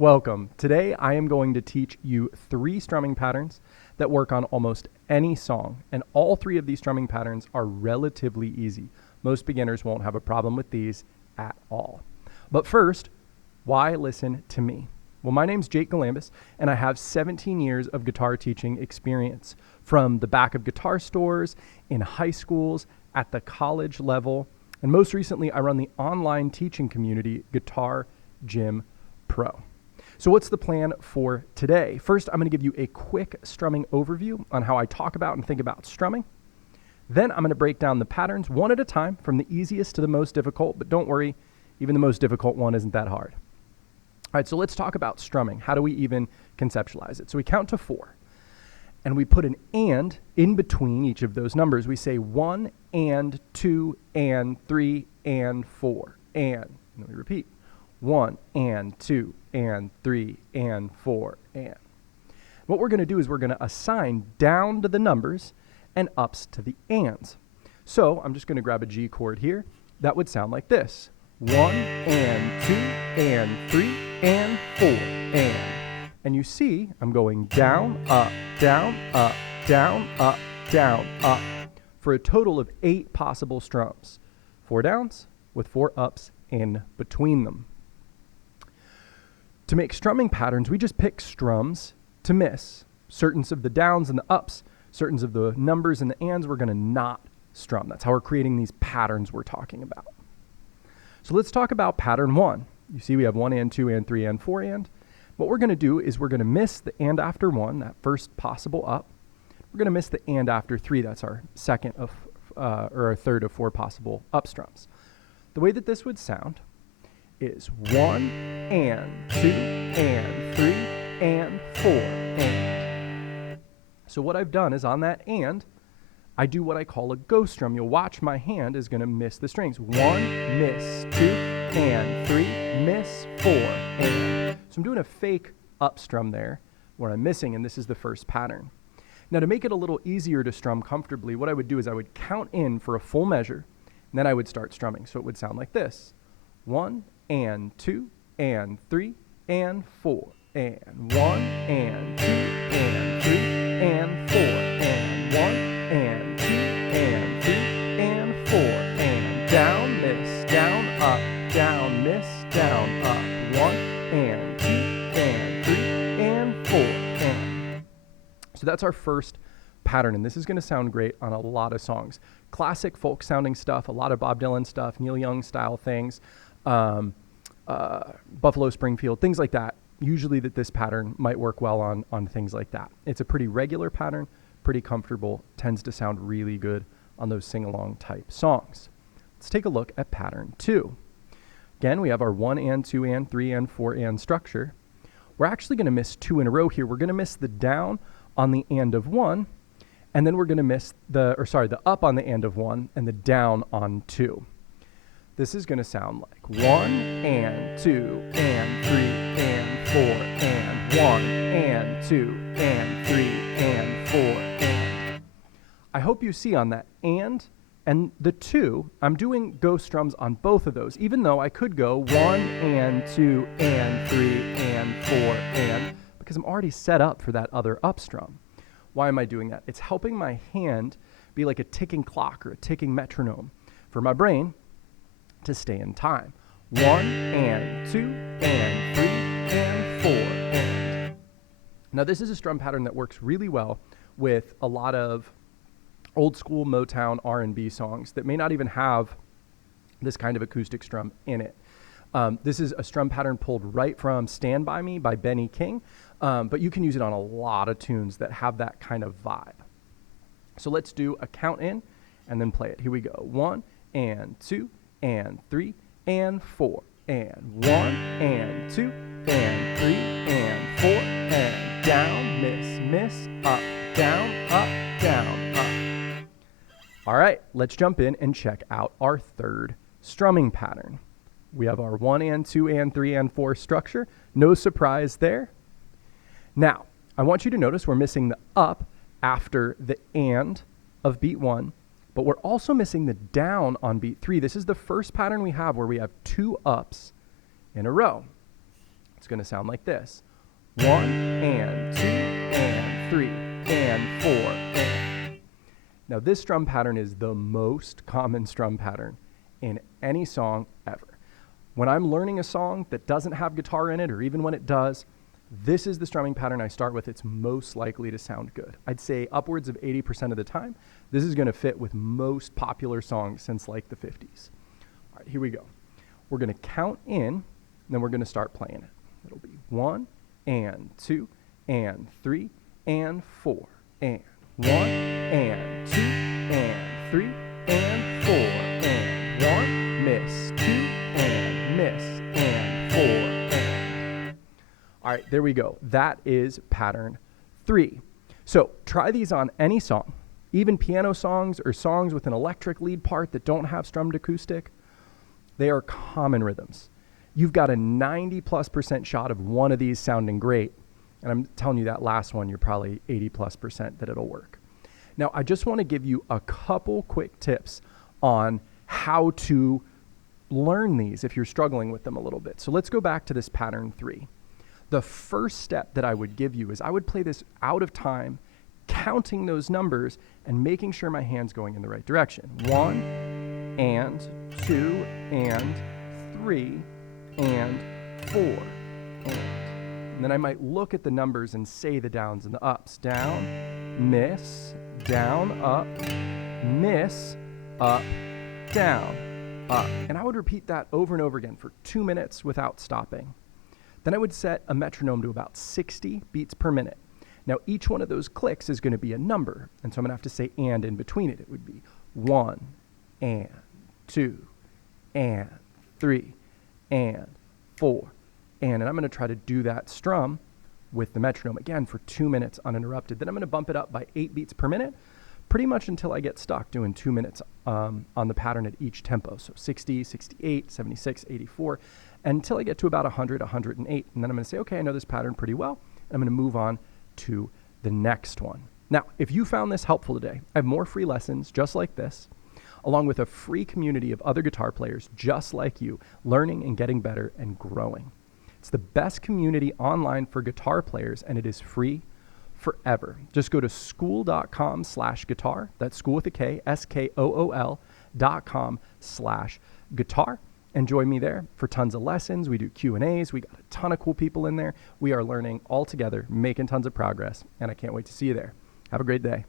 Welcome. Today I am going to teach you 3 strumming patterns that work on almost any song, and all 3 of these strumming patterns are relatively easy. Most beginners won't have a problem with these at all. But first, why listen to me? Well, my name's Jake Galambus, and I have 17 years of guitar teaching experience from the back of guitar stores, in high schools, at the college level, and most recently I run the online teaching community Guitar Gym Pro. So what's the plan for today? First, I'm going to give you a quick strumming overview on how I talk about and think about strumming. Then I'm going to break down the patterns one at a time from the easiest to the most difficult, but don't worry, even the most difficult one isn't that hard. All right, so let's talk about strumming. How do we even conceptualize it? So we count to 4, and we put an and in between each of those numbers. We say 1 and 2 and 3 and 4 and then we repeat. 1 and 2 and 3 and 4 and. What we're going to do is we're going to assign down to the numbers and ups to the ands. So I'm just going to grab a G chord here. That would sound like this. 1 and 2 and 3 and 4 and. And you see I'm going down, up, down, up, down, up, down, up for a total of 8 possible strums. 4 downs with 4 ups in between them. To make strumming patterns, we just pick strums to miss. Certain of the downs and the ups, certain of the numbers and the ands, we're going to not strum. That's how we're creating these patterns we're talking about. So let's talk about pattern 1. You see we have 1 and 2 and 3 and 4 and. What we're going to do is we're going to miss the and after 1, that first possible up. We're going to miss the and after 3, that's our second of, or our third of 4 possible up strums. The way that this would sound is 1 and 2 and 3 and 4 and. So what I've done is on that and, I do what I call a ghost strum. You'll watch my hand is going to miss the strings. 1, miss, 2 and 3, miss, 4 and. So I'm doing a fake up strum there where I'm missing, and this is the first pattern. Now to make it a little easier to strum comfortably, what I would do is I would count in for a full measure, and then I would start strumming. So it would sound like this. 1 and 2 and 3 and 4 and 1 and 2 and 3 and 4 and 1 and 2 and 3 and 4 and down, miss, down, up, down, miss, down, up, 1 and 2 and 3 and 4 and. So that's our first pattern, and this is going to sound great on a lot of songs. Classic folk sounding stuff, a lot of Bob Dylan stuff, Neil Young style things. Buffalo Springfield, things like that. Usually this pattern might work well on things like that. It's a pretty regular pattern, pretty comfortable, tends to sound really good on those sing-along type songs. Let's take a look at pattern 2. Again, we have our 1 and 2 and 3 and 4 and structure. We're actually going to miss 2 in a row here. We're going to miss the down on the and of 1, and then we're going to miss the up on the and of 1 and the down on 2. This is going to sound like 1 and 2 and 3 and 4 and 1 and 2 and 3 and 4 and. I hope you see on that and the 2, I'm doing ghost strums on both of those, even though I could go 1 and 2 and 3 and 4 and, because I'm already set up for that other up strum. Why am I doing that? It's helping my hand be like a ticking clock or a ticking metronome for my brain to stay in time. 1 and 2 and 3 and 4 and. Now this is a strum pattern that works really well with a lot of old school Motown R&B songs that may not even have this kind of acoustic strum in it. This is a strum pattern pulled right from Stand By Me by Benny King, but you can use it on a lot of tunes that have that kind of vibe. So let's do a count in and then play it. Here we go. 1 and 2 and 3 and 4 and 1 and 2 and 3 and 4 and down, miss, miss, up, down, up. All right, let's jump in and check out our third strumming pattern. We have our 1 and 2 and 3 and 4 structure. No surprise there. Now, I want you to notice we're missing the up after the and of beat 1, but we're also missing the down on beat 3. This is the first pattern we have where we have 2 ups in a row. It's going to sound like this. 1 and 2 and 3 and 4 and. Now this strum pattern is the most common strum pattern in any song ever. When I'm learning a song that doesn't have guitar in it, or even when it does, this is the strumming pattern I start with. It's most likely to sound good. I'd say upwards of 80% of the time, this is going to fit with most popular songs since like the 50s. All right, here we go. We're going to count in, and then we're going to start playing it. It'll be 1 and 2 and 3 and 4 and 1 and 2 and 3 and 4 and 1, miss, 2 and miss and 4 and. All right, there we go. That is pattern 3. So try these on any song, even piano songs or songs with an electric lead part that don't have strummed acoustic. They are common rhythms. You've got a 90+% shot of one of these sounding great. And I'm telling you that last one, you're probably 80+% that it'll work. Now, I just want to give you a couple quick tips on how to learn these if you're struggling with them a little bit. So let's go back to this pattern 3. The first step that I would give you is I would play this out of time, counting those numbers and making sure my hand's going in the right direction. 1 and 2 and 3 and 4 and then I might look at the numbers and say the downs and the ups. Down, miss, down, up, miss, up, down, up. And I would repeat that over and over again for 2 minutes without stopping. Then I would set a metronome to about 60 beats per minute. Now each one of those clicks is going to be a number, and so I'm going to have to say and in between it. It would be 1 and 2 and 3 and 4 and I'm going to try to do that strum with the metronome again for 2 minutes uninterrupted. Then I'm going to bump it up by 8 beats per minute, pretty much until I get stuck doing 2 minutes on the pattern at each tempo. So 60, 68, 76, 84, until I get to about 100, 108. And then I'm going to say, okay, I know this pattern pretty well. And I'm going to move on to the next one. Now, if you found this helpful today, I have more free lessons just like this, along with a free community of other guitar players just like you, learning and getting better and growing. It's the best community online for guitar players, and it is free forever. Just go to school.com/guitar. That's school with a K, SKOOL.com/guitar. And join me there for tons of lessons. We do Q&As. We got a ton of cool people in there. We are learning all together, making tons of progress, and I can't wait to see you there. Have a great day.